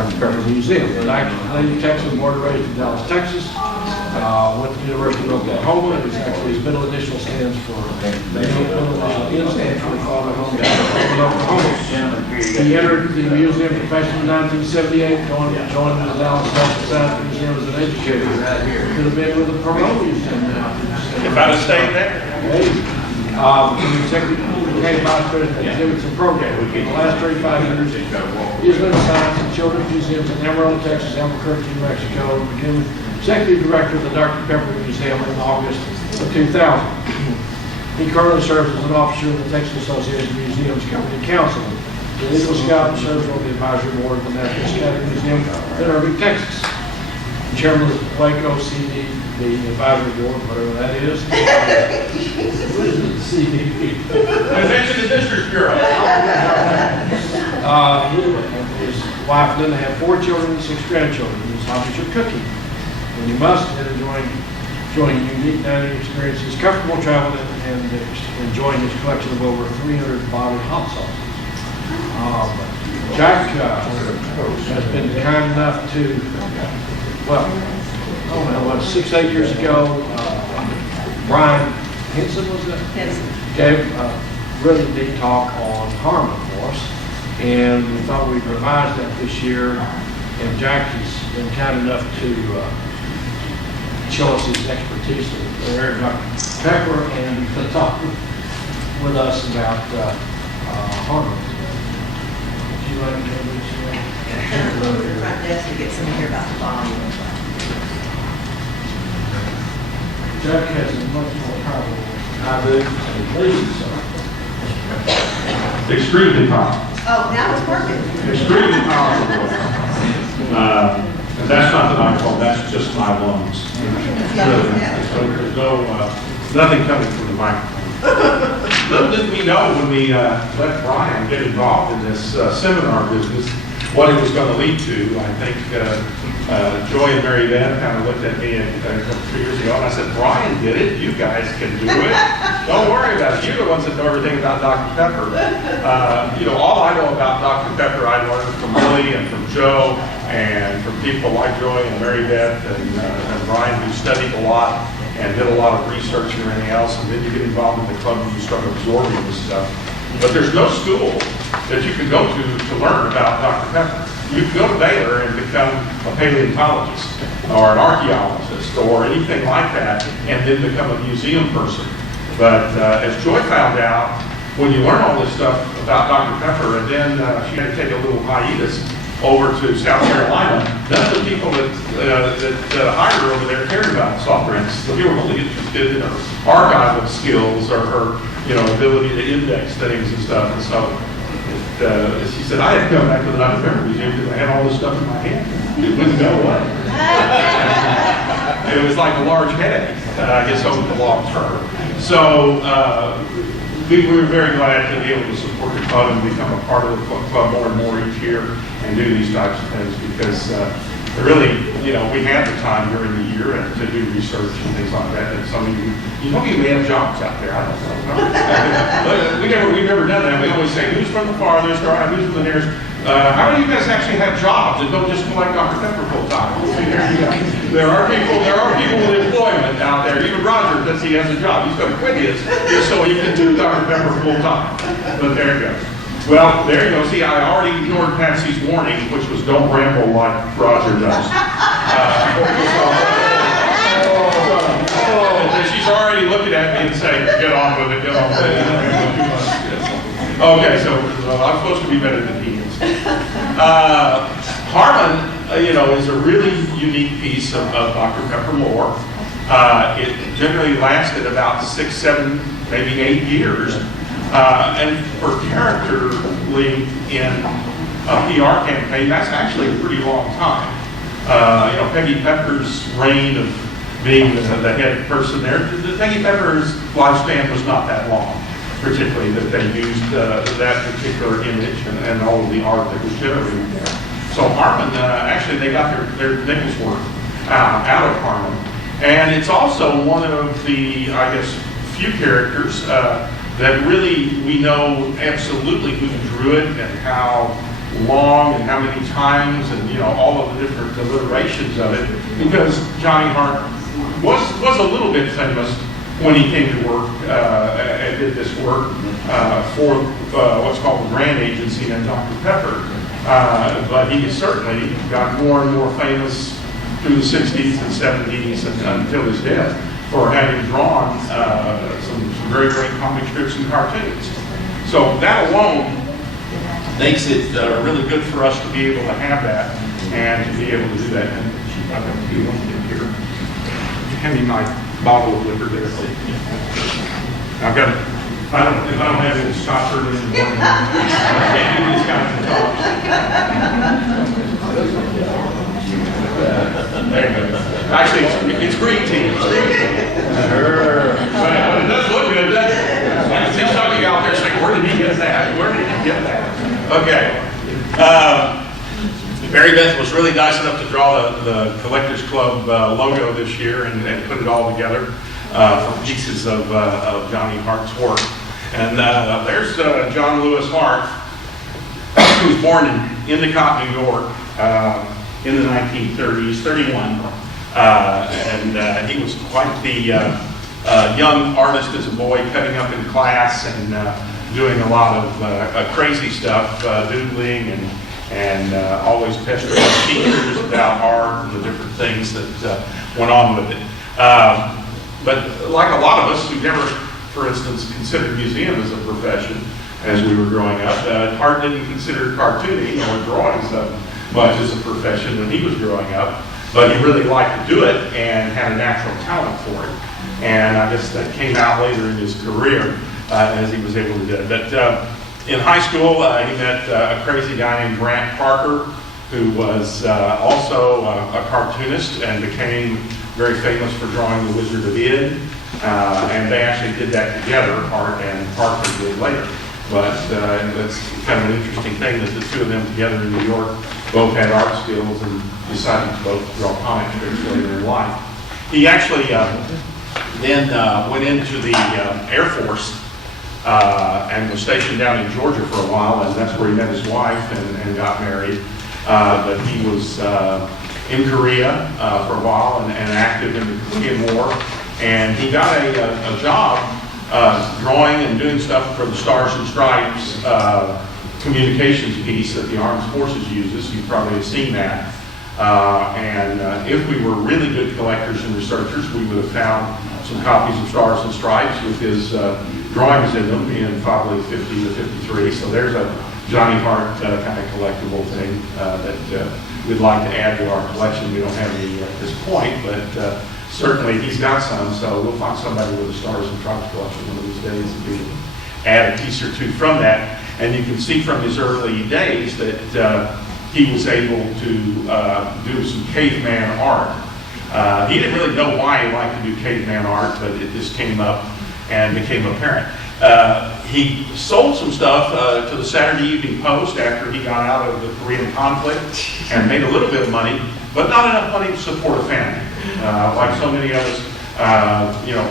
Dr. Pepper Museum. Lady Texas, born and raised in Dallas, Texas. Went to the University of Oklahoma. His middle initial stands for the Father Home down in Oklahoma. He entered the museum professionally in 1978, joined the Dallas Society Museum as an educator. Could have been with the Perot Museum now. If I'd have stayed there. Became vice president of exhibits and programs. For the last 35 years, he's been assigned to children's museums in Amarillo, Texas, Albuquerque, New Mexico, and became executive director of the Dr. Pepper Museum in August of 2000. He currently serves as an officer of the Texas Association of Museums Governing Council. The Eagle Scout and serves on the advisory board of the National Scouting Museum in Irving, Texas. Chairman of the Waco CD, the advisory board, whatever that is. What is it, CDP? Convention and District Bureau. His wife Linda had 4 children and 6 grandchildren. His hobbies are cooking. When he must, and enjoying unique dining experiences, comfortable traveling, and enjoying his collection of over 300 bottled hot sauces. Jack has been kind enough to, well, I don't know, 6-8 years ago, Brian Henson was that? Henson. Gave a really neat talk on Harmon for us, and we thought we'd revise that this year, and Jack has been kind enough to show us his expertise there, Dr. Pepper, and to talk with us about Harmon. Would you like to introduce yourself? Go to the front desk to get some here about the volume. Jack has as much more power than I do, so please, Extremely powerful. Oh, now it's working. Extremely powerful. And that's not the microphone, that's just my lungs. So there's nothing coming from the microphone. Little did we know when we let Brian get involved in this seminar business, what it was going to lead to. I think Joy and Mary Beth kind of looked at me a couple 3 years ago, and I said, Brian did it, you guys can do it. Don't worry about it. You're the ones that know everything about Dr. Pepper. All I know about Dr. Pepper I learned from Billy and from Joe and from people like Joy and Mary Beth and Brian, who studied a lot and did a lot of research and everything else, and then you get involved in the club and you start absorbing this stuff. But there's no school that you can go to learn about Dr. Pepper. You can go to Baylor and become a paleontologist or an archaeologist or anything like that, and then become a museum person. But as Joy found out, when you learn all this stuff about Dr. Pepper, and then she had to take a little hiatus over to South Carolina, none of the people that hired her over there cared about soft drinks. They were only interested in her archival skills or her ability to index things and stuff. And so she said, I had to come back to the Dr. Pepper Museum because I had all this stuff in my hand. It wouldn't go away. It was like a large headache, I guess, over the long term. So we were very glad to be able to support the club and become a part of the club more and more each year and do these types of things because really, we have the time during the year to do research and things like that. And some of you may have jobs out there. I don't know. We've never done that. We always say, who's from the farthest or who's from the nearest? How many of you guys actually have jobs and don't just collect Dr. Pepper full time? There are people with employment out there. Even Roger says he has a job. He's going to quit his just so he can do Dr. Pepper full time. But there you go. Well, there you go. See, I already ignored Patsy's warning, which was don't ramble like Roger does. She's already looking at me and saying, get off with it, get off with it. Okay, so I'm supposed to be better than he is. Harmon, is a really unique piece of Dr. Pepper lore. It generally lasted about 6, 7, maybe 8 years. And for character length in a PR campaign, that's actually a pretty long time. Peggy Pepper's reign of being the head person there, Peggy Pepper's lifespan was not that long, particularly that they used that particular image and all of the art that was generated there. So Harmon, actually they got their nickels worth out of Harmon. And it's also one of the, I guess, few characters that really we know absolutely who drew it and how long and how many times and, you know, all of the different alliterations of it, because Johnny Hart was a little bit famous when he came to work and did this work for what's called the Grant Agency and Dr. Pepper. But he certainly got more and more famous through the 60s and 70s and until his death for having drawn some very great comic strips and cartoons. So that alone makes it really good for us to be able to have that and to be able to do that. And I've got to do one thing here. Hand me my bottle of liquor there. I've got, if I don't have any stopper in the morning, I can't do these kinds of talks. There you go. Actually, it's green tea. Sure. But it does look good, doesn't it? I can see some of you out there saying, where did he get that? Where did he get that? Okay. Mary Beth was really nice enough to draw the Collectors Club logo this year and put it all together from pieces of Johnny Hart's work. And there's John Lewis Hart, who was born in Endicott, New York in the 1930s, 31. And he was quite the young artist as a boy, cutting up in class and doing a lot of crazy stuff, doodling and always pestering teachers about art and the different things that went on with it. But like a lot of us who never, for instance, considered museum as a profession as we were growing up, Hart didn't consider cartooning or drawing so much as a profession when he was growing up, but he really liked to do it and had a natural talent for it. And I guess that came out later in his career as he was able to do it. But in high school, he met a crazy guy named Grant Parker, who was also a cartoonist and became very famous for drawing The Wizard of Id. And they actually did that together, Hart and Parker did later. But that's kind of an interesting thing that the two of them together in New York both had art skills and decided to both draw comic strips later in life. He actually then went into the Air Force and was stationed down in Georgia for a while, and that's where he met his wife and got married. But he was in Korea for a while and active in the Korean War, and he got a job drawing and doing stuff for the Stars and Stripes communications piece that the Armed Forces uses. You probably have seen that. And if we were really good collectors and researchers, we would have found some copies of Stars and Stripes with his drawings in them in probably 50 to 53. So there's a Johnny Hart kind of collectible thing that we'd like to add to our collection. We don't have any at this point, but certainly he's got some, so we'll find somebody with a Stars and Stripes collection one of these days and we can add a piece or two from that. And you can see from his early days that he was able to do some caveman art. He didn't really know why he liked to do caveman art, but it just came up and became apparent. He sold some stuff to the Saturday Evening Post after he got out of the Korean conflict and made a little bit of money, but not enough money to support a family. Like so many of us,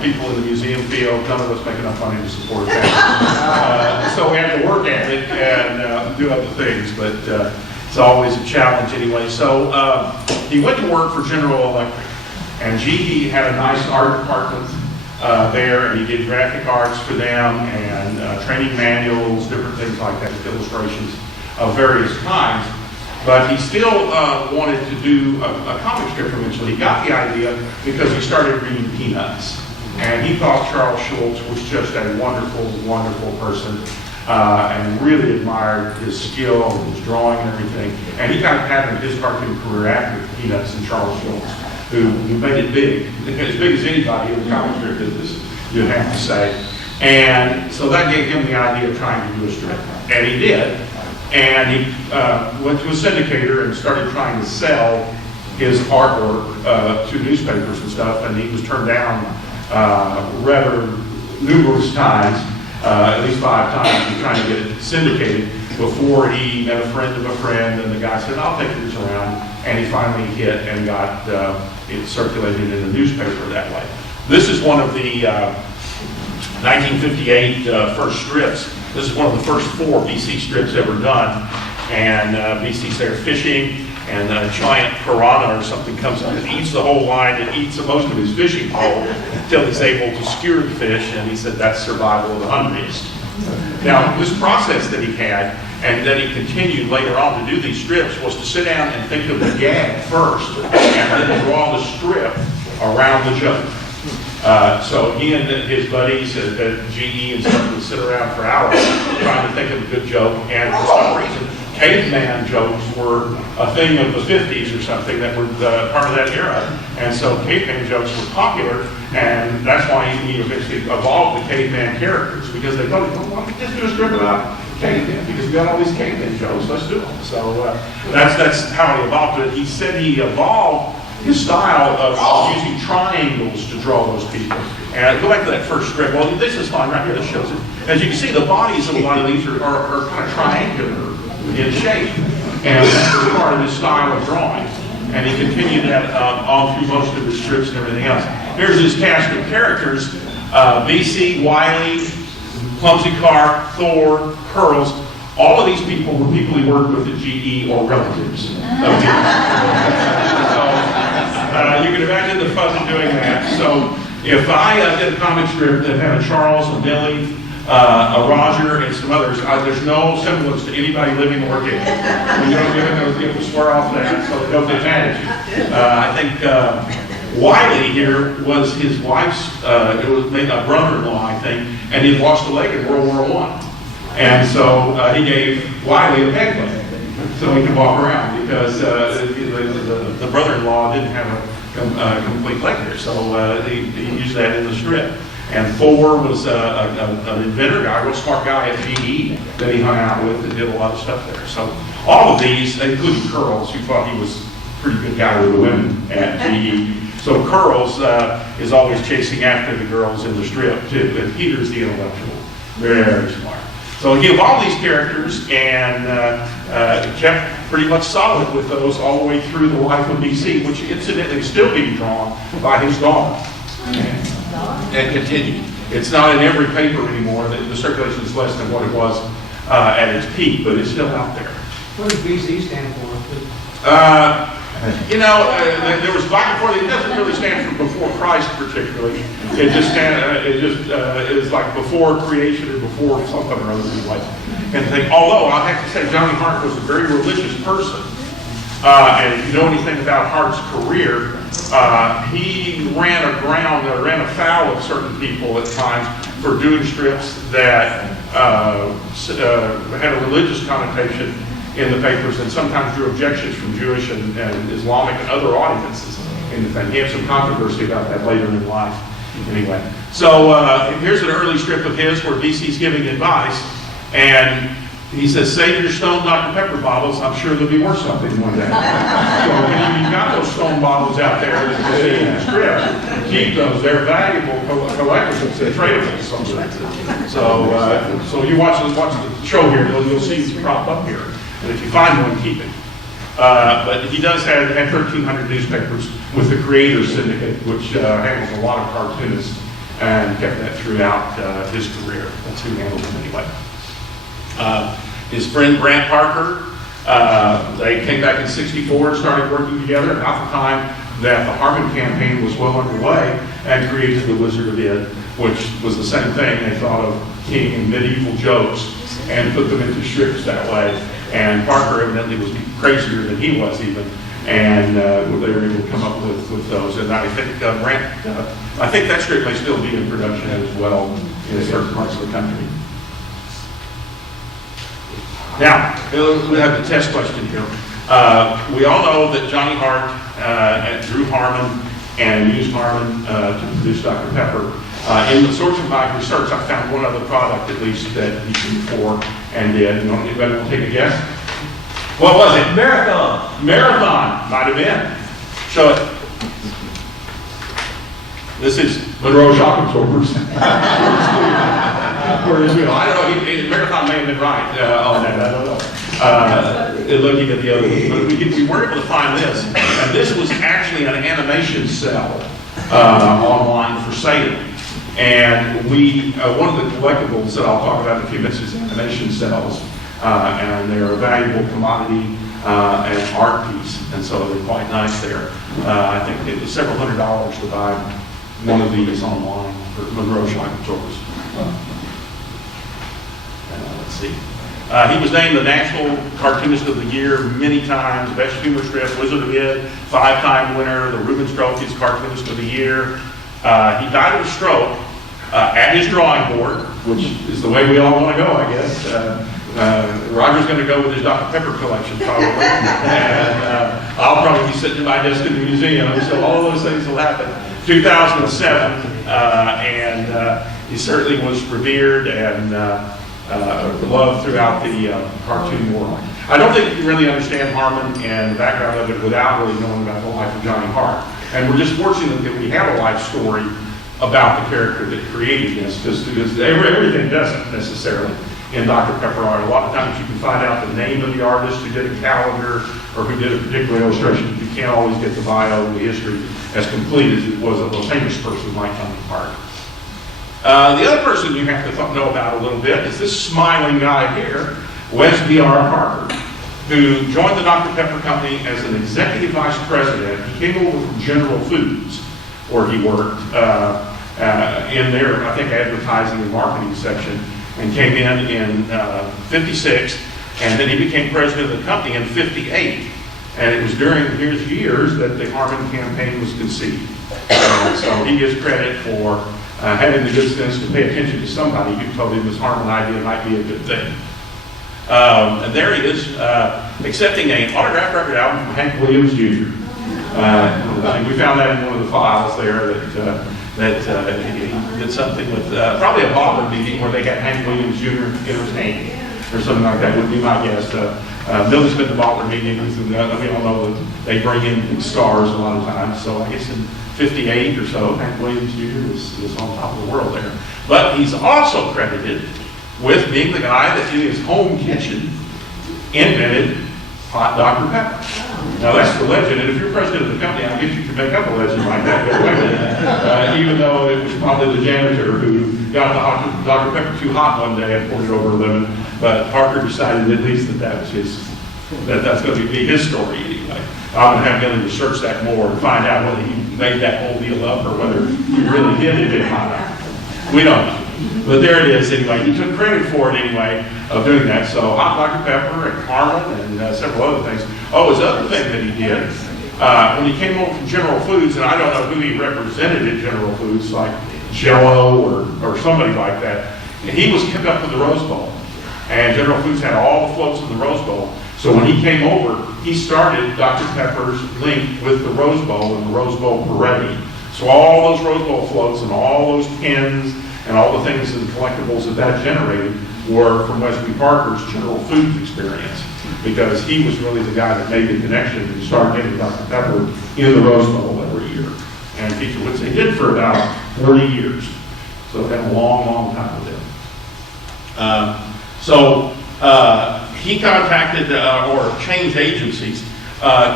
people in the museum field, none of us make enough money to support a family. So we have to work at it and do other things, but it's always a challenge anyway. So he went to work for General Electric, and GE had a nice art department there, and he did graphic arts for them and training manuals, different things like that, illustrations of various kinds. But he still wanted to do a comic strip eventually. He got the idea because he started reading Peanuts. And he thought Charles Schulz was just a wonderful, wonderful person and really admired his skill, his drawing and everything. And he kind of patterned his cartoon career after Peanuts and Charles Schulz, who made it big. As big as anybody in the comic strip business, you'd have to say. And so that gave him the idea of trying to do a strip. And he did. And he went to a syndicator and started trying to sell his artwork to newspapers and stuff, and he was turned down rather numerous times, at least 5 times, in trying to get it syndicated before he met a friend of a friend, and the guy said, I'll take yours around, and he finally hit and got it circulated in the newspaper that way. This is one of the 1958 first strips. This is one of the first 4 BC strips ever done. and BC's there fishing, and a giant piranha or something comes up and eats the whole line and eats most of his fishing pole until he's able to skewer the fish, and he said that's survival of the hungriest. Now, this process that he had, and that he continued later on to do these strips, was to sit down and think of the gag first, and then draw the strip around the joke. So he and his buddies at GE and stuff would sit around for hours trying to think of a good joke, and for some reason, caveman jokes were a thing of the 50s or something that were part of that era. And so caveman jokes were popular, and that's why he eventually evolved the caveman characters, because they told him, well, why don't we just do a strip about caveman, because we got all these caveman jokes, let's do them. So that's how he evolved it. He said he evolved his style of using triangles to draw those people. And go back to that first strip. Well, this is fine right here. This shows it. As you can see, the bodies of a lot of these are kind of triangular in shape. And that's part of his style of drawing. And he continued that all through most of his strips and everything else. Here's his cast of characters. BC, Wiley, Clumsy Car, Thor, Curls. All of these people were people he worked with at GE or relatives of his. So you can imagine the fun of doing that. So if I did a comic strip that had a Charles, a Billy, a Roger, and some others, there's no semblance to anybody living or dead. We don't give it, swear off that, so they don't advantage you. I think Wiley here was his wife's, it was maybe a brother-in-law, I think, and he lost a leg in World War I. And so he gave Wiley a peg leg so he could walk around, because the brother-in-law didn't have a complete leg there, so he used that in the strip. And Thor was an inventor guy, a real smart guy at GE that he hung out with and did a lot of stuff there. So all of these, including Curls, who thought he was a pretty good guy with the women at GE. So Curls is always chasing after the girls in the strip too, and Peter's the intellectual, very smart. So he evolved these characters and kept pretty much solid with those all the way through the life of BC, which incidentally is still being drawn by his daughter. And continued. It's not in every paper anymore. The circulation is less than what it was at its peak, but it's still out there. What does BC stand for? There was back and forth. It doesn't really stand for before Christ particularly. It just is like before creation or before something or other anyway. And thing. Although I have to say, Johnny Hart was a very religious person. And if you know anything about Hart's career, he ran afoul of certain people at times for doing strips that had a religious connotation in the papers, and sometimes drew objections from Jewish and Islamic and other audiences in the thing. He had some controversy about that later in life. Anyway, so here's an early strip of his where BC's giving advice, and he says, save your stone Dr. Pepper bottles. I'm sure they'll be worth something one day. So if you've got those stone bottles out there that you see in the strip, keep those. They're valuable collectibles. They're tradable sometimes. So you watch the show here, you'll see it crop up here. And if you find one, keep it. But he does have 1,300 newspapers with the Creators Syndicate, which handles a lot of cartoonists, and kept that throughout his career. That's who handled them anyway. His friend Grant Parker, they came back in '64 and started working together about the time that the Harmon campaign was well underway, and created The Wizard of Id, which was the same thing. They thought of king medieval jokes and put them into strips that way. And Parker evidently was crazier than he was even, and they were able to come up with those. And I think Grant, I think that strip may still be in production as well in certain parts of the country. Now, we have the test question here. We all know that Johnny Hart drew Harmon and used Harmon to produce Dr. Pepper. In the source of my research, I found one other product, at least, that he drew for and did. Anybody want to take a guess? What was it? Marathon. Marathon, might have been. Show it. This is Monroe shock absorbers. I don't know. Marathon may have been right on that. I don't know. Looking at the other ones, but we were able to find this, and this was actually an animation cell online for sale. And one of the collectibles that I'll talk about in a few minutes is animation cells. and they're a valuable commodity and art piece, and so they're quite nice there. I think it was several $100s to buy one of these online for Monroe Schleifer Tours. Let's see. He was named the National Cartoonist of the Year many times, Best Humor Strip, Wizard of Id, 5-time winner, the Rubens Trophy's Cartoonist of the Year. He died of a stroke at his drawing board, which is the way we all want to go, I guess. Roger's going to go with his Dr. Pepper collection, probably. And I'll probably be sitting at my desk in the museum, so all those things will happen. 2007, and he certainly was revered and loved throughout the cartoon world. I don't think you can really understand Harmon and the background of it without really knowing about the life of Johnny Hart. And we're just fortunate that we have a life story about the character that created this, because everything doesn't necessarily in Dr. Pepper art. A lot of times you can find out the name of the artist who did a calendar or who did a particular illustration. You can't always get the bio and the history as complete as it was of a famous person like Johnny Hart. The other person you have to know about a little bit is this smiling guy here, Wes D.R. Parker, who joined the Dr. Pepper Company as an executive vice president. He came over from General Foods, where he worked in their, I think, advertising and marketing section, and came in 56, and then he became president of the company in 58. And it was during his years that the Harmon campaign was conceived. So he gets credit for having the good sense to pay attention to somebody who told him this Harmon idea might be a good thing. And there he is, accepting an autographed record album from Hank Williams Jr. We found that in one of the files there that he did something with probably a bobbler meeting where they had Hank Williams Jr. entertaining or something like that would be my guess. Billy's been to bobbler meetings, and we all know that they bring in stars a lot of times. So I guess in 58 or so, Hank Williams Jr. is on top of the world there. But he's also credited with being the guy that in his home kitchen invented hot Dr. Pepper. Now that's the legend, and if you're president of the company, I guess you could make up a legend like that, even though it was probably the janitor who got the Dr. Pepper too hot one day and poured it over a lemon. But Parker decided at least that's going to be his story anyway. I'm going to have Billy research that more and find out whether he made that whole deal up or whether he really did it hot. We don't know. But there it is anyway. He took credit for it anyway of doing that. So hot Dr. Pepper and Harmon and several other things. Oh, his other thing that he did, when he came over from General Foods, and I don't know who he represented at General Foods, like Jell-O or somebody like that, and he was kept up with the Rose Bowl. And General Foods had all the floats in the Rose Bowl. So when he came over, he started Dr. Pepper's link with the Rose Bowl and the Rose Bowl parade. So all those Rose Bowl floats and all those pins and all the things and collectibles that generated were from Wesley Parker's General Foods experience, because he was really the guy that made the connection and started getting Dr. Pepper in the Rose Bowl every year. And featured, which they did for about 40 years. So it had a long, long time with him. He contacted or changed agencies.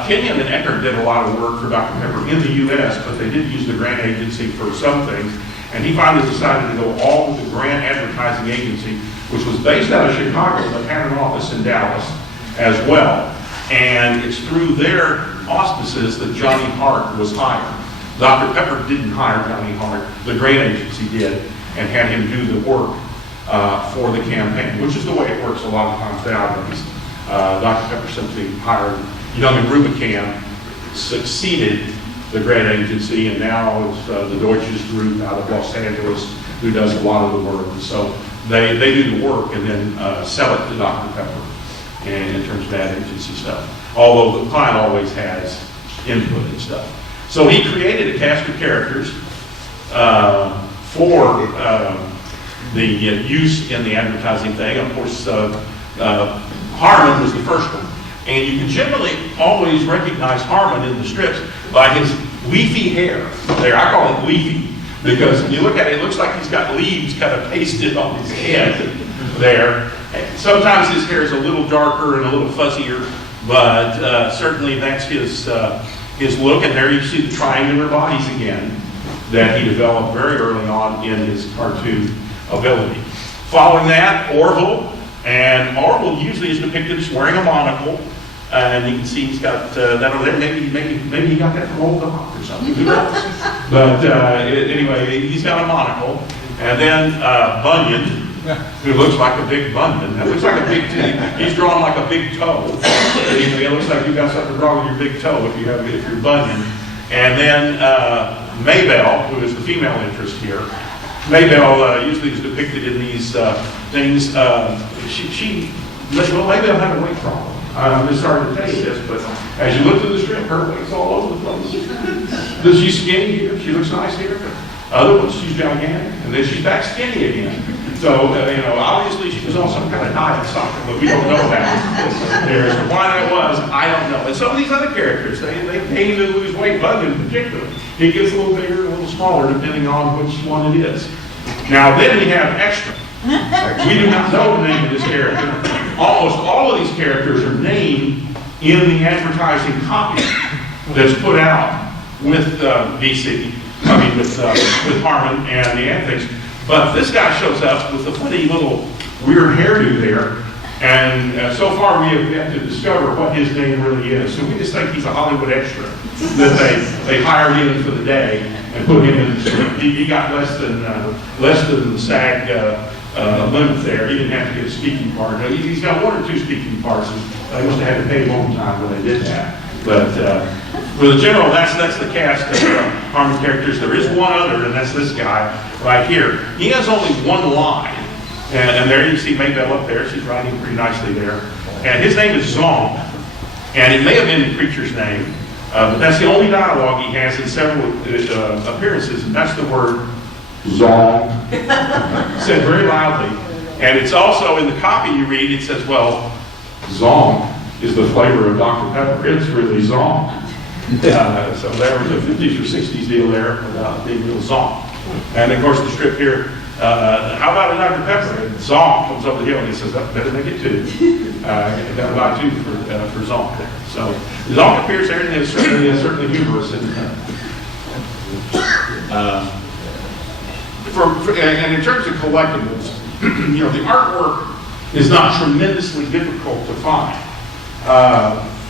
Kenyon and Eckert did a lot of work for Dr. Pepper in the U.S., but they did use the Grant Agency for some things. And he finally decided to go all with the Grant Advertising Agency, which was based out of Chicago, but had an office in Dallas as well. And it's through their auspices that Johnny Hart was hired. Dr. Pepper didn't hire Johnny Hart. The Grant Agency did, and had him do the work for the campaign, which is the way it works a lot of times nowadays. Dr. Pepper simply hired Young and Rubicam, succeeded the Grant Agency, and now it's the Deutsches Group out of Los Angeles who does a lot of the work. So they do the work and then sell it to Dr. Pepper in terms of that agency stuff. Although the client always has input and stuff. So he created a cast of characters for the use in the advertising thing. Of course, Harmon was the first one. And you can generally always recognize Harmon in the strips by his leafy hair. There, I call it leafy, because when you look at it, it looks like he's got leaves kind of pasted on his head there. Sometimes his hair is a little darker and a little fuzzier, but certainly that's his look. And there you see the triangular bodies again that he developed very early on in his cartoon ability. Following that, Orville And Orville usually is depicted as wearing a monocle. And you can see he's got that over there. Maybe he got that from Old Doc or something. Who knows? But anyway, he's got a monocle. And then Bunyan, who looks like a big bunion. That looks like a big, he's drawn like a big toe. It looks like you got something wrong with your big toe if you're Bunyan. And then Maybelle, who is the female interest here. Maybelle usually is depicted in these things. Maybelle had a weight problem. I'm just sorry to tell you this, but as you look through the strip, her weight's all over the place. Does she skinny here? She looks nice here. Other ones, she's gigantic, and then she's back skinny again. So, obviously she was on some kind of diet or something, but we don't know that. As to why that was, I don't know. And some of these other characters, they aim to lose weight. Bunyan in particular, he gets a little bigger, a little smaller, depending on which one it is. Now, then we have extra. We do not know the name of this character. Almost all of these characters are named in the advertising copy that's put out with with Harmon and the Antics. But this guy shows up with a funny little weird hairdo there. And so far we have yet to discover what his name really is. So we just think he's a Hollywood extra that they hired in for the day and put him in the script. He got less than the SAG limit there. He didn't have to get a speaking part. He's got 1 or 2 speaking parts. And they must have had to pay him overtime when they did that. But for the general, that's the cast of Harmon characters. There is one other, and that's this guy right here. He has only one line. And there you see Maybelle up there. She's writing pretty nicely there. And his name is Zonk. And it may have been the creature's name. But that's the only dialogue he has in several appearances. And that's the word Zonk. Said very loudly. And it's also in the copy you read, it says, well, Zonk is the flavor of Dr. Pepper. It's really Zonk. So there was a 50s or 60s deal there without being real Zonk. And of course the strip here, how about a Dr. Pepper? And Zonk comes up the hill and he says, better make it 2. Got to buy 2 for Zonk there. So Zonk appears there and is certainly humorous. And in terms of collectibles, the artwork is not tremendously difficult to find.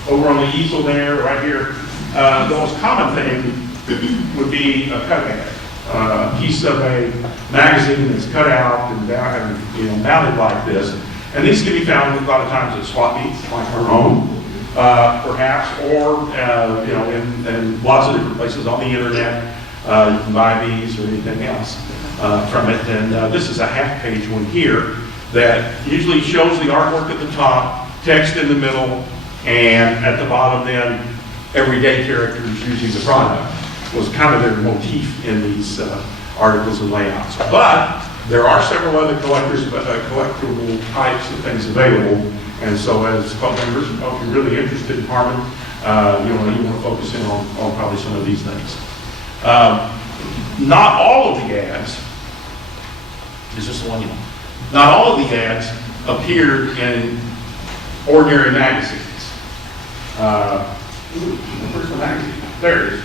Over on the easel there, right here, the most common thing would be a cut ad. A piece of a magazine that's cut out and mounted like this. And these can be found a lot of times at swap meets, like Harmon, perhaps, or in lots of different places on the internet. You can buy these or anything else from it. And this is a half-page one here that usually shows the artwork at the top, text in the middle, and at the bottom then everyday characters using the product was kind of their motif in these articles and layouts. But there are several other collectible types of things available. And so as club members, if you're really interested in Harmon, you want to focus in on probably some of these things. Not all of the ads, is this the one you want? Not all of the ads appeared in ordinary magazines. Where's the magazine? There it is.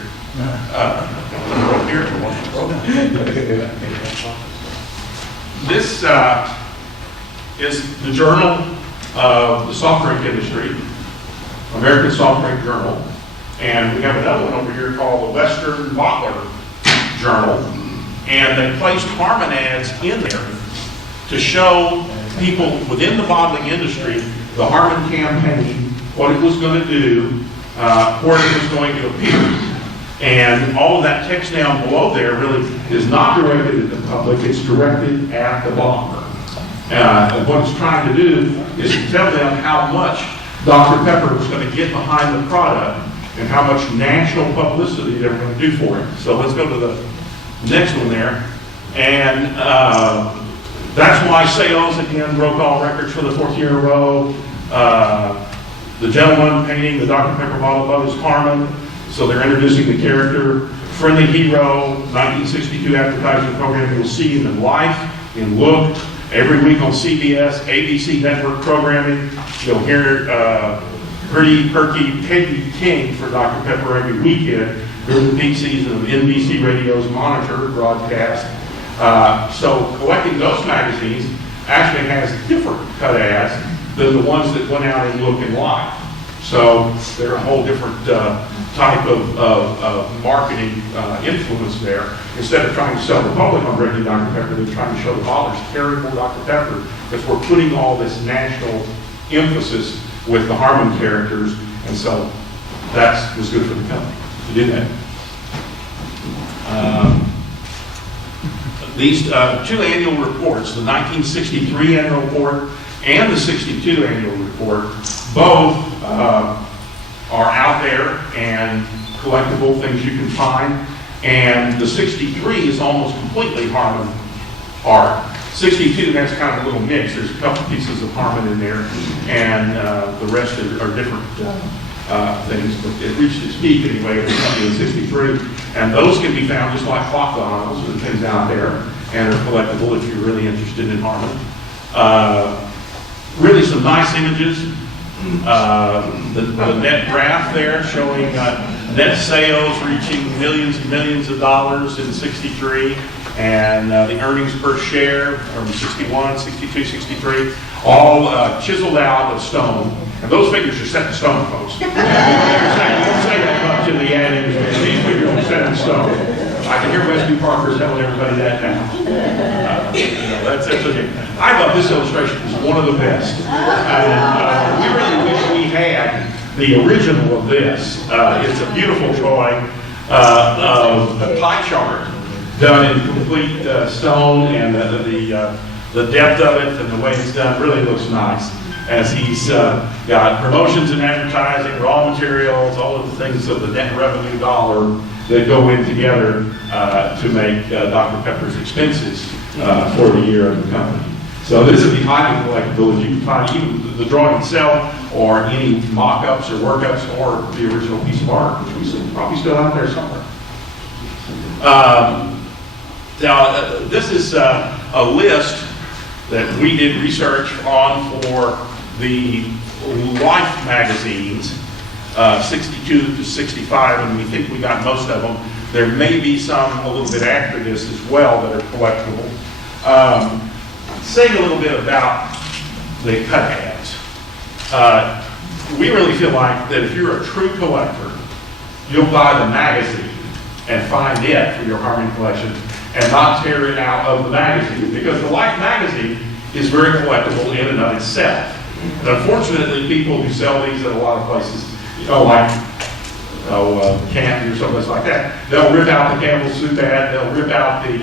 This is the Journal of the Soft Drink Industry, American Soft Drink Journal. And we have another one over here called the Western Bottler Journal. And they placed Harmon ads in there to show people within the bottling industry the Harmon campaign, what it was going to do, where it was going to appear. And all of that text down below there really is not directed at the public, it's directed at the bottler. What it's trying to do is to tell them how much Dr. Pepper was going to get behind the product and how much national publicity they were going to do for it. So let's go to the next one there. And that's why sales, again, broke all records for the 4th year in a row. The gentleman painting the Dr. Pepper bottle above is Harmon. So they're introducing the character. Friendly Hero, 1962 advertising program you'll see him in Life, in Look, every week on CBS, ABC network programming. You'll hear Pretty Perky Peggy King for Dr. Pepper every weekend during the peak season of NBC Radio's Monitor broadcast. So collecting those magazines, actually has different cut ads than the ones that went out in Look and Life. So they're a whole different type of marketing influence there. Instead of trying to sell the public on drinking Dr. Pepper, they're trying to show the fathers, carry more Dr. Pepper, because we're putting all this national emphasis with the Harmon characters, and so that was good for the company to do that. These two annual reports, the 1963 annual report and the 62 annual report, both are out there and collectible things you can find. And the 63 is almost completely Harmon art. 62 has kind of a little mix. There's a couple pieces of Harmon in there, and the rest are different things. But it reached its peak anyway in 63, and those can be found just like clock dials and things out there, and are collectible if you're really interested in Harmon. Really some nice images. The net graph there showing net sales reaching millions and millions of dollars in 63, and the earnings per share from 61, 62, 63, all chiseled out of stone. And those figures are set in stone, folks. We don't say that much in the ad industry. These figures are set in stone. I can hear Westview Parker telling everybody that now. That's okay. I thought this illustration was one of the best. We really wish we had the original of this. It's a beautiful drawing of a pie chart done in complete stone, and the depth of it and the way it's done really looks nice. As he's got promotions and advertising, raw materials, all of the things of the net revenue dollar that go in together to make Dr. Pepper's expenses for the year of the company. So this is the highly collectible. You can find even the drawing itself, or any mock-ups or workups, or the original piece of art, which we probably still out there somewhere. Now, this is a list that we did research on for the Life magazines, 62 to 65, and we think we got most of them. There may be some a little bit after this as well that are collectible. Saying a little bit about the cut ads. We really feel like that if you're a true collector, you'll buy the magazine and find it for your Harmon collection and not tear it out of the magazine, because the Life magazine is very collectible in and of itself. And unfortunately, people who sell these at a lot of places, like Canton or someplace like that, they'll rip out the Campbell soup ad, they'll rip out the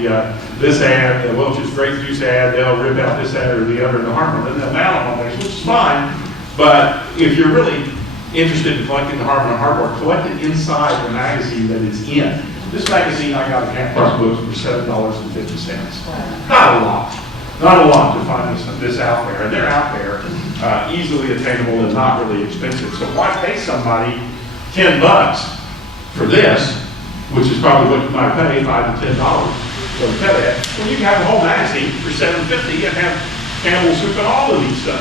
this ad, the Welch's grape juice ad, they'll rip out this ad or the other in the Harmon, and they'll mount them on things, which is fine. But if you're really interested in collecting the Harmon hardware, collect it inside the magazine that it's in. This magazine I got at Campbell's Books for $7.50. Not a lot. Not a lot to find this out there. And they're out there, easily attainable and not really expensive. So why pay somebody $10 for this, which is probably what you might pay, $5 to $10 for the cut ad, when you can have a whole magazine for $7.50 and have Campbell's soup and all of these stuff.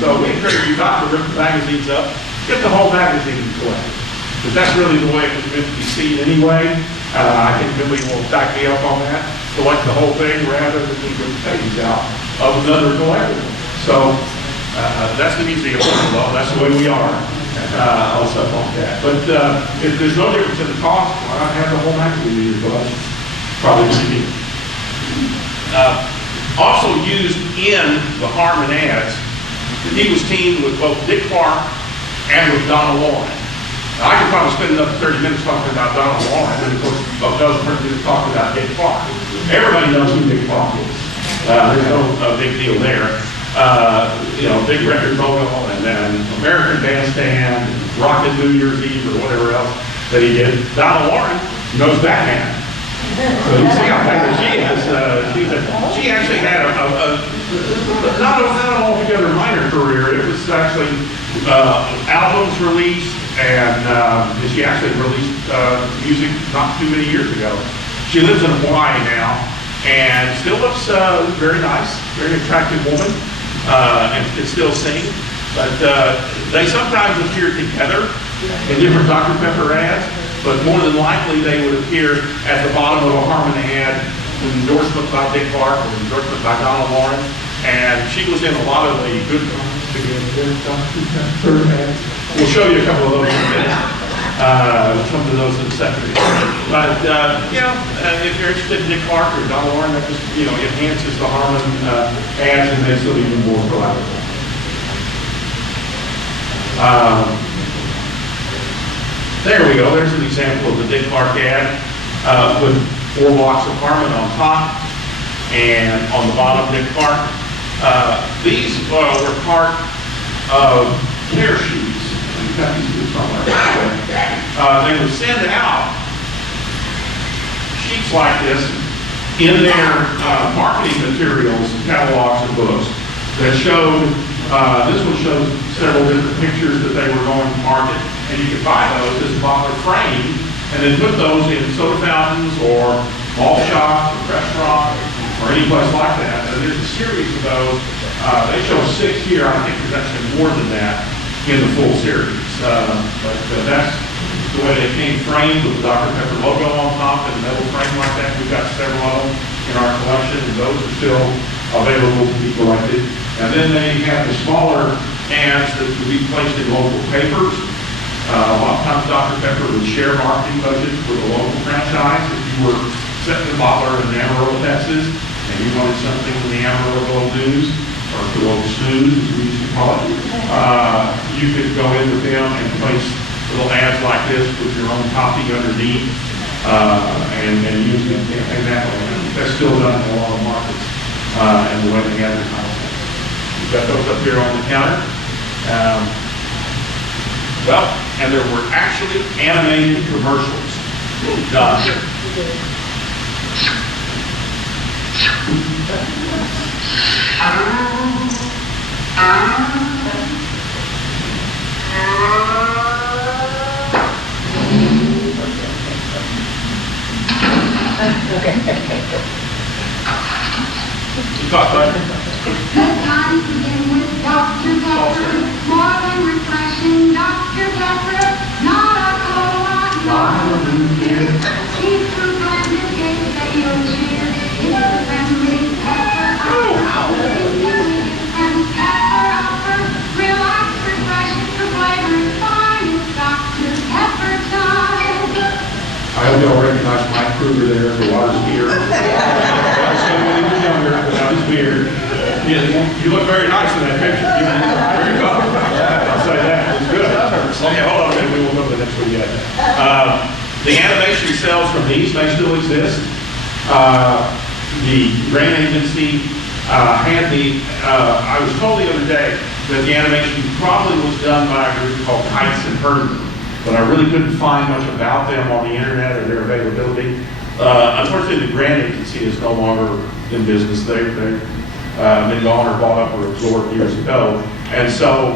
So we encourage you not to rip the magazines up. Get the whole magazine and collect it. Because that's really the way it was meant to be seen anyway. I think Billy will back me up on that. Collect the whole thing rather than just rip the pages out of another collectible. So that's the museum. Well, that's the way we are. On stuff like that. But if there's no difference in the cost, why not have the whole magazine in your collection? Probably see. Also used in the Harmon ads, he was teamed with both Dick Clark and with Donna Lauren. Now, I could probably spend another 30 minutes talking about Donna Lauren, and of course, another 30 minutes talking about Dick Clark. Everybody knows who Dick Clark is. There's no big deal there. Big record mogul, and then American Bandstand, Rocket New Year's Eve, or whatever else that he did. Donna Lauren knows Batman. So you see how famous she is. She actually had not an altogether minor career. It was actually albums released, and she actually released music not too many years ago. She lives in Hawaii now, and still looks very nice, very attractive woman. And can still sing, but they sometimes appear together in different Dr. Pepper ads, but more than likely they would appear at the bottom of a Harmon ad, an endorsement by Dick Clark or an endorsement by Donna Lauren. And she was in a lot of the good, we'll show you a couple of those in a minute. We'll come to those in a second. But, if you're interested in Nick Clark or Don Warren, that just, enhances the Harmon ads and makes them even more collaborative. There we go. There's an example of the Nick Clark ad with 4 blocks of Harmon on top and on the bottom Nick Clark. These were part of tear sheets. They would send out sheets like this in their marketing materials, catalogs, and books that showed, this one shows several different pictures that they were going to market, and you could buy those as a bottler frame and then put those in soda fountains or mall shops or restaurants or any place like that. And there's a series of those. They show 6 here. I think there's actually more than that in the full series. But that's the way they came framed with the Dr. Pepper logo on top and a metal frame like that. We've got several of them in our collection, and those are still available to be collected. And then they have the smaller ads that would be placed in local papers. A lot of times Dr. Pepper would share marketing budgets with a local franchise. If you were setting a bottler in Amarillo, Texas, and you wanted something in the Amarillo News, or the local snooze, as we used to call it, you could go in with them and place little ads like this with your own copy underneath, and use them in that way. That's still done in a lot of markets, and the way they advertise it. We've got those up here on the counter. And there were actually animated commercials done. You talk about it? Good times begin with Dr. Pepper, more than refreshing. Dr. Pepper, not a cola, not a root beer. He's through blended cakes that you'll cheer. It's the friendly pepper hour. And pepper hour, relax, refreshing, the flavor is fine. It's Dr. Pepper time. I hope y'all recognize Mike Kruger there, the water skier. When he was younger, without his beard. You look very nice in that picture. Very good. I'll say that. It's good. Okay, hold on a minute. We will go to the next one yet. The animation cells from these, they still exist. The Grand Agency had the, I was told the other day that the animation probably was done by a group called Kites and Harmon, but I really couldn't find much about them on the internet or their availability. Unfortunately, the Grand Agency is no longer in business. They've been gone or bought up or absorbed years ago. And so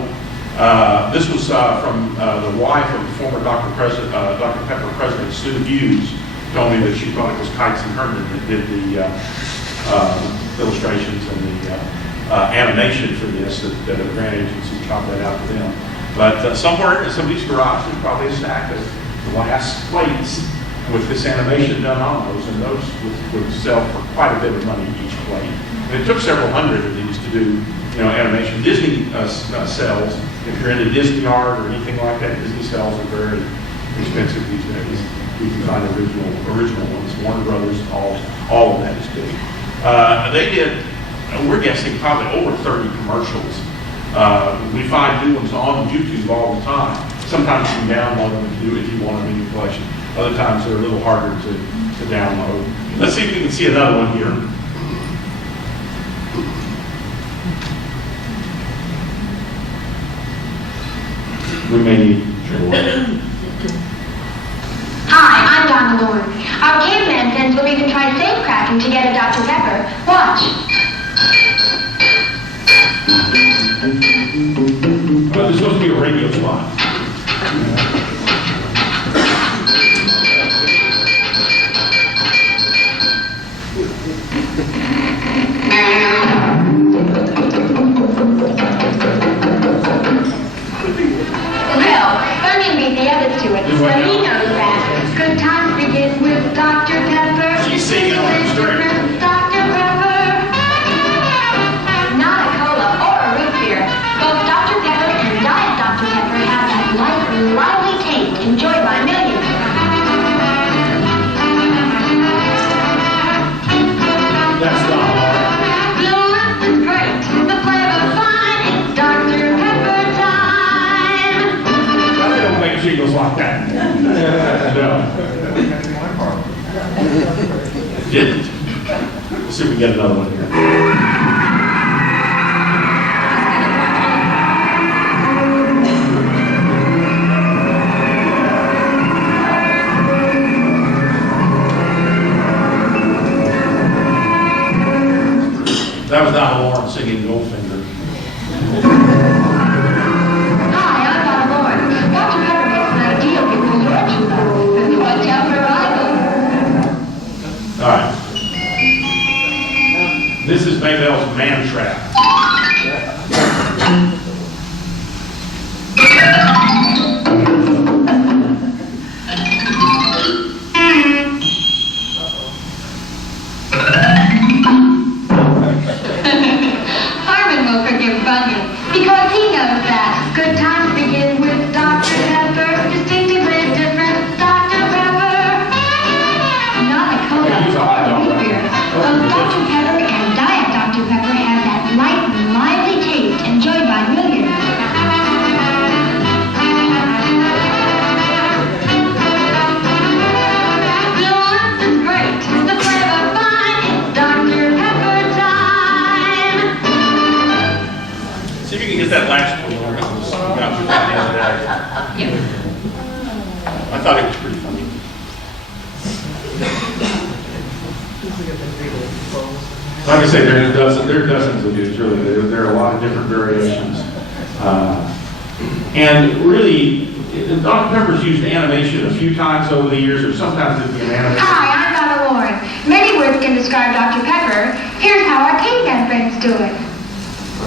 this was from the wife of the former Dr. Pepper president, Sue Hughes, told me that she thought it was Kites and Harmon that did the illustrations and the animation for this, that the Grand Agency chopped that out to them. But somewhere in somebody's garage, there's probably a stack of glass plates with this animation done on those, and those would sell for quite a bit of money each plate. And it took several hundred of these to do, animation. Disney sells, if you're into Disney art or anything like that, Disney sells are very expensive these days. You can find original ones, Warner Brothers, all of that is good. They did, we're guessing, probably over 30 commercials. We find new ones on YouTube all the time. Sometimes you can download them if you want them in your collection. Other times they're a little harder to download. Let's see if we can see another one here. We may need Hi, I'm Donna Lord. Our caveman friends will even try safe cracking to get a Dr. Pepper. Watch. This is supposed to be a radio spot. Well, Bunny beat the others to it, so he knows that. Good times begin with Dr. Pepper. She's singing on the string. Dr. Pepper. enjoyed by millions. That's not hard. Blue Lips is great, the flavor fine, it's Dr. Pepper time. I don't make jingles like that. No. Didn't. Let's see if we get another one here. That was Donna Lauren singing Goldfinger. Hi, I'm Donna Lauren. Dr. Pepper makes an ideal gift for your children. Watch out for rivals. All right. This is Maybell's Man Trap. Harmon will forgive Bunyan because he knows that good times begin with Dr. Pepper, distinctively different Dr. Pepper. Not a cola or beer. Both Dr. Pepper and Diet Dr. Pepper have that light and lively taste enjoyed by millions. Blue Lips is great, the flavor fine, it's Dr. Pepper time. See if you can get that last one. We're going to got through that the other day. I thought it was pretty funny. Like I say, there are dozens of these, really. There are a lot of different variations. And really, Dr. Pepper's used animation a few times over the years, or sometimes it'd be an animation. Hi, I'm Donna Lauren. Many words can describe Dr. Pepper. Here's how our caveman friends do it.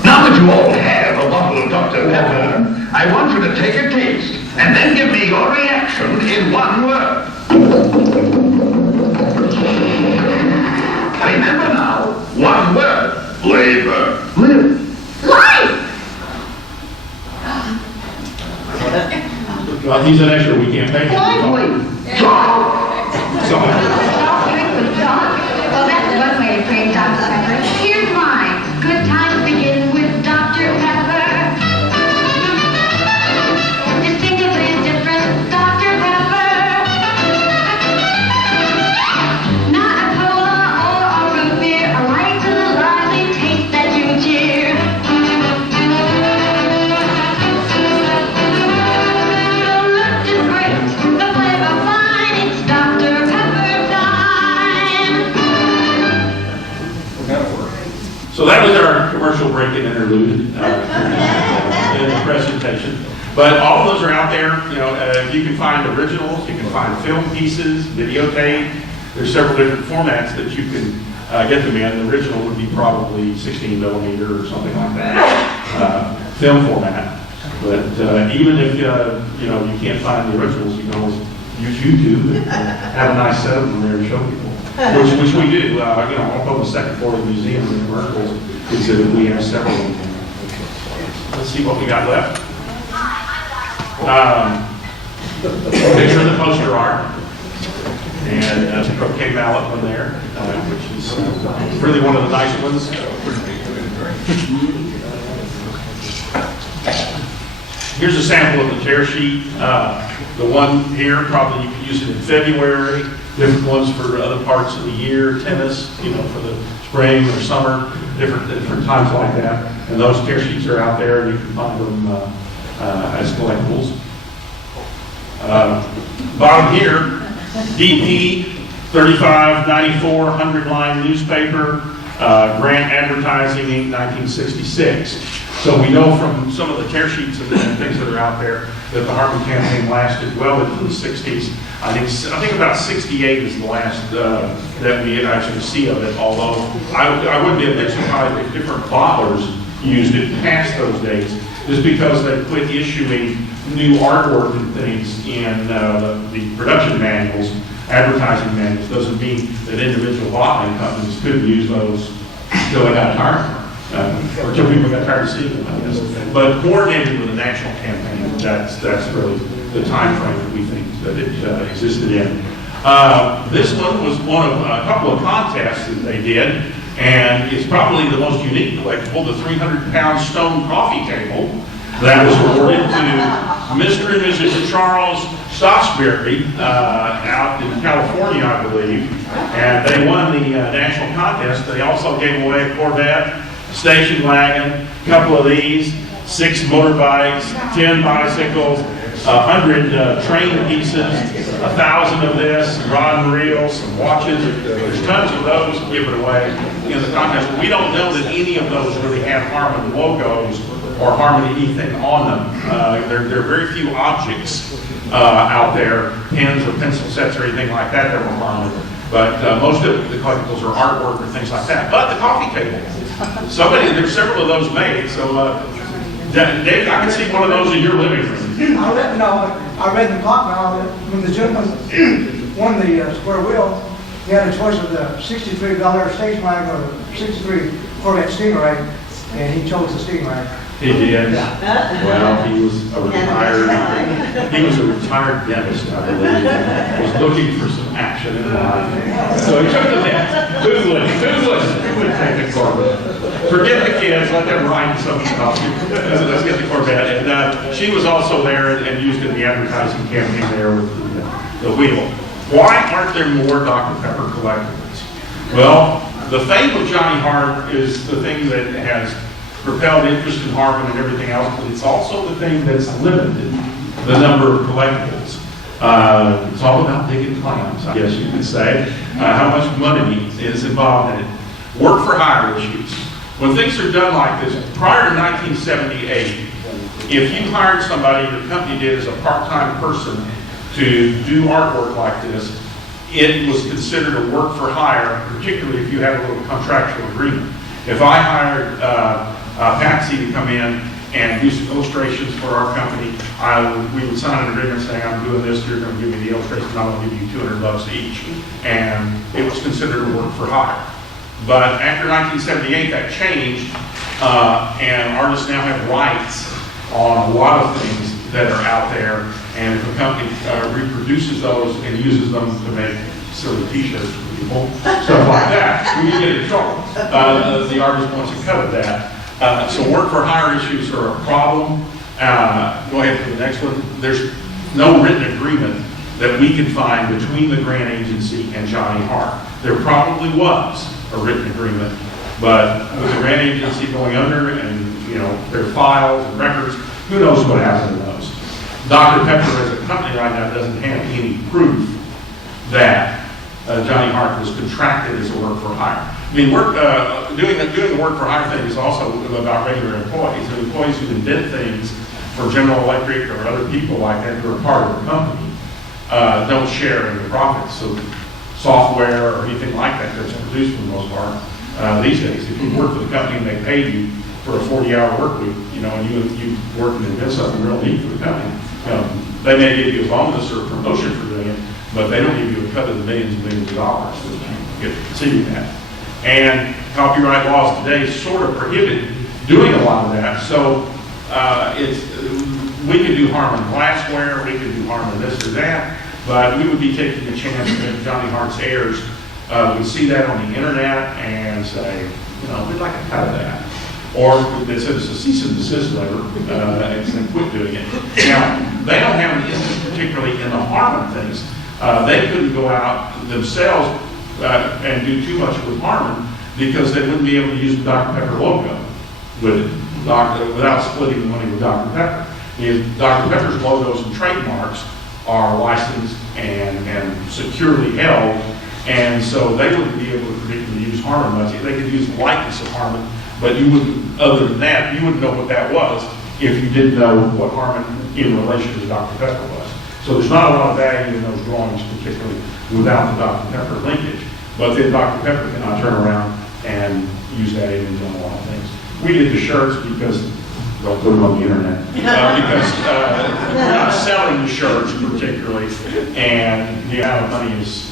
Now that you all have a bottle of Dr. Pepper, I want you to take a taste and then give me your reaction in one word. Remember now, one word. Flavor. Life! Well, he's an extra, we can't pay him. Lively. Sorry. Soft drink with salt? Well, that's one way to praise Dr. Pepper. Here's mine. Good times begin with Dr. Pepper. Distinctively different Dr. Pepper. Not a cola or a root beer, a light and a lively taste that you cheer. Blue Lips is great, the flavor fine, it's Dr. Pepper time. So that was our commercial break and interlude in the presentation. But all of those are out there. You know, you can find originals, you can find film pieces, videotape. There's several different formats that you can get them in. The original would be probably 16 millimeter or something like that, film format. But even if you know you can't find the originals, you can always use YouTube and have a nice set of them there to show people. Which we do. You know, up on the second floor of the museum in the commercials exhibit, we have several of them. Let's see what we got left. Picture of the poster art. And a croquet mallet one there, which is really one of the nice ones. Here's a sample of the tear sheet. The one here, probably you can use it in February. Different ones for other parts of the year, tennis, you know, for the spring or summer, different times like that. And those tear sheets are out there. You can find them as collectibles. Bottom here, DP 3594 100-line newspaper, Grant Advertising Inc. 1966. So we know from some of the tear sheets and things that are out there that the Harmon campaign lasted well into the 60s. I think about 68 is the last that we actually see of it, although I would be a bit surprised if different bottlers used it past those days, just because they quit issuing new artwork and things in the production manuals, advertising manuals. Doesn't mean that individual bottling companies couldn't use those until they got tired, or until people got tired of seeing them, I guess. But coordinated with a national campaign, that's really the time frame that we think that it existed in. This one was one of a couple of contests that they did, and it's probably the most unique collectible, the 300-pound stone coffee table that was awarded to Mr. and Mrs. Charles Stocksberry out in California, I believe, and they won the national contest. They also gave away a Corvette, station wagon, a couple of these, 6 motorbikes, 10 bicycles, 100 train pieces, 1,000 of this, some rod and reels, some watches. There's tons of those given away in the contest. We don't know that any of those really have Harmon logos or Harmon anything on them. There are very few objects out there, pens or pencil sets or anything like that that were Harmon. But most of the collectibles are artwork or things like that. But the coffee table, there's several of those made. So, David, I can see one of those in your living room. I read the clock now that when the gentleman won the square wheel, he had a choice of the $63 station wagon or the '63 Corvette Stingray, and he chose the Stingray. He did. Well, he was a retired dentist, I believe. Was looking for some action in life. So he took the dent. Toothless. Would take the Corvette. Forget the kids, let them ride something else. Let's get the Corvette. And she was also there and used in the advertising campaign there with the wheel. Why aren't there more Dr. Pepper collectibles? Well, the fame of Johnny Hart is the thing that has propelled interest in Harmon and everything else, but it's also the thing that's limited the number of collectibles. It's all about digging clams, I guess you could say. How much money is involved in it. Work for hire issues. When things are done like this, prior to 1978, if you hired somebody, your company did as a part-time person to do artwork like this, it was considered a work for hire, particularly if you had a little contractual agreement. If I hired Patsy to come in and do some illustrations for our company, we would sign an agreement saying, I'm doing this, you're going to give me the illustrations, and I'm going to give you $200 each. And it was considered a work for hire. But after 1978, that changed, and artists now have rights on a lot of things that are out there, and if a company reproduces those and uses them to make silly t-shirts for people, stuff like that, we can get in trouble. The artist wants to cut of that. So work for hire issues are a problem. Go ahead to the next one. There's no written agreement that we can find between the grant agency and Johnny Hart. There probably was a written agreement, but with the grant agency going under and their files and records, who knows what happened to those. Dr. Pepper as a company right now doesn't have any proof that Johnny Hart was contracted as a work for hire. I mean, doing the work for hire thing is also about regular employees. And employees who invent things for General Electric or other people like that who are part of the company don't share in the profits of software or anything like that that's produced for the most part these days. If you work for the company and they pay you for a 40-hour work week, and you work and invent something real neat for the company, they may give you a bonus or a promotion for doing it, but they don't give you a cut of the millions and millions of dollars that you get to see that. And copyright laws today sort of prohibit doing a lot of that. So we could do Harmon glassware, we could do Harmon this or that, but we would be taking a chance that Johnny Hart's heirs would see that on the internet and say, we'd like a cut of that. Or they said it's a cease and desist letter and quit doing it. Now, they don't have an interest particularly in the Harmon things. They couldn't go out themselves and do too much with Harmon because they wouldn't be able to use the Dr. Pepper logo without splitting the money with Dr. Pepper. Dr. Pepper's logos and trademarks are licensed and securely held, and so they wouldn't be able to particularly use Harmon much. They could use the likeness of Harmon, but you wouldn't, other than that, you wouldn't know what that was if you didn't know what Harmon in relation to Dr. Pepper was. So there's not a lot of value in those drawings, particularly without the Dr. Pepper linkage. But then Dr. Pepper cannot turn around and use that image on a lot of things. We did the shirts because, don't put them on the internet, because we're not selling the shirts particularly, and the amount of money is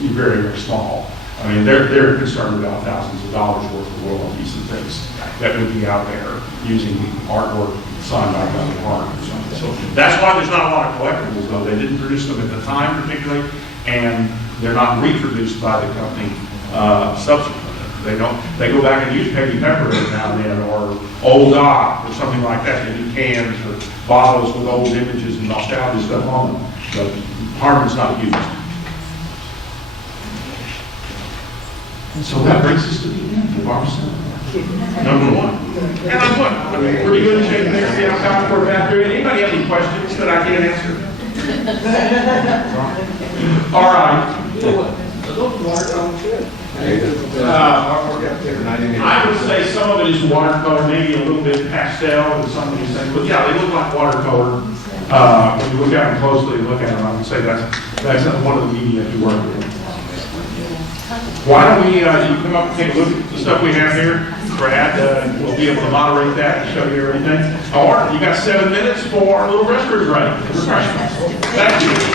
very, very small. I mean, they're concerned about thousands of dollars worth of royalties and things that would be out there using artwork signed by Harmon or something. So that's why there's not a lot of collectibles, though. They didn't produce them at the time particularly, and they're not reproduced by the company subsequently. They go back and use Peggy Pepper every now and then, or Old Doc, or something like that. They do cans or bottles with old images and nostalgia stuff on them. But Harmon's not used. And so that brings us to the end of our number one. And I'm what? I mean, pretty good shape there. See how fast we're back there. Anybody have any questions that I can't answer? All right. I would say some of it is watercolor, maybe a little bit pastel and some of these things. But yeah, they look like watercolor. When you look at them closely and look at them, I would say that's one of the media you work with. Why don't we, you come up and take a look at the stuff we have here? Brad will be able to moderate that and show you everything. Or you got 7 minutes for a little restroom break. Refreshments. Thank you.